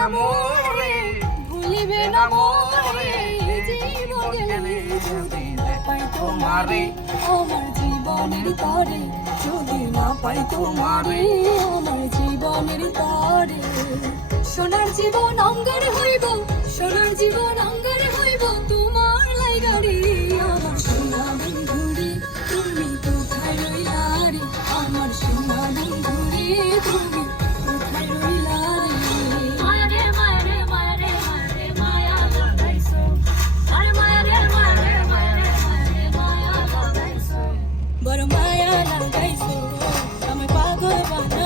না মোরে, ভুলিবে না মোরে, জীবন গেলে যদি না পাই তোমারে, আমার জীবনের তরে যদি না পাই তোমারে, আমার জীবনের তরে। সোনার জীবন অঙ্গারে হইব, সোনার জীবন অঙ্গারে হইব তোমার লাইগারে, আমার সোনা বন্ধুরে তুমি কোথায় রইলা রে, আমার সোনা বন্ধুরে তুমি কোথায় রইলা রে। মায়ারে মায়ারে মায়ারে মায়ারে মায়া লাগাইছো, আরে মায়ারে মায়ারে মায়ারে মায়ারে মায়া লাগাইছো, বড় মায়া লাগাইছো, আমায় পাগল বানাইছো।